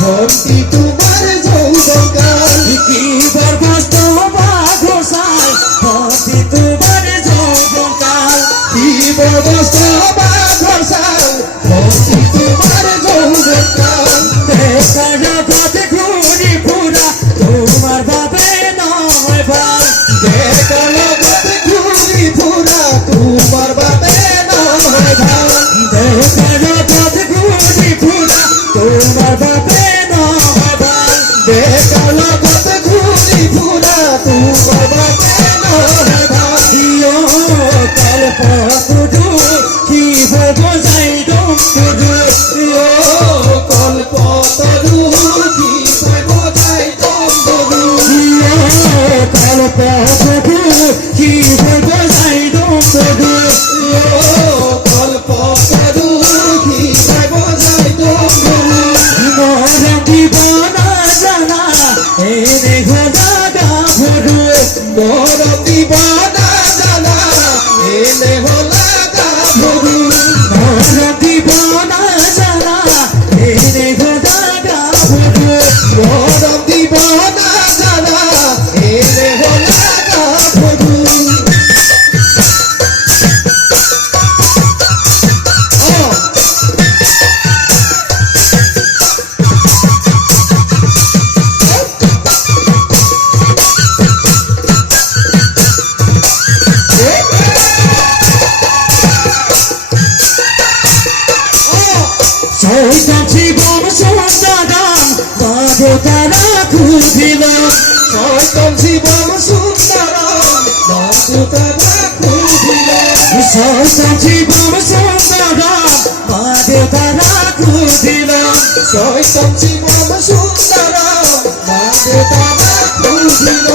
ভক্তি তোমার যৌবনকাল কি বরখাস্ত বাঘোষাল ভক্তি তোমার যৌবনকাল কি বরখাস্ত বাঘোষাল ভক্তি তোমার যৌবনকাল দেখার পথে ঘুরি পুরা তোমার ভাবে নয় ভাল দেখার পথে ঘুরি পুরা তোমার ভাবে নয় ভাল দেখার পথে ঘুরি পুরা তোমার ভাবে দেখার পথে ঘুরি পুরা তোমার ভাবে নয় ভাল কল্প তুডু কি বোঝাই ডুম তুডু কল্প তরু কি বোঝাই তরু কল্প তুডু কি বোঝাই ডুম তুডু কল্প তরু কি বোঝাই তরু মরম দিবানা জানা এনে ঘোড়া গাভরু মরম দিবানা জানা এনে হলা গাভরু মরম দিবানা জানা এনে ঘোড়া গাভরু মরম দিবানা জানা এনে হলা গাভরু শৈতান জীবন সুন্দরাম মাঝে তারা খুঁজিল শৈতান জীবন সুন্দরাম মাঝে তারা খুঁজিল শৈতান জীবন সুন্দরাম মাঝে তারা খুঁজিল শৈতান জীবন সুন্দরাম মাঝে তারা খুঁজিল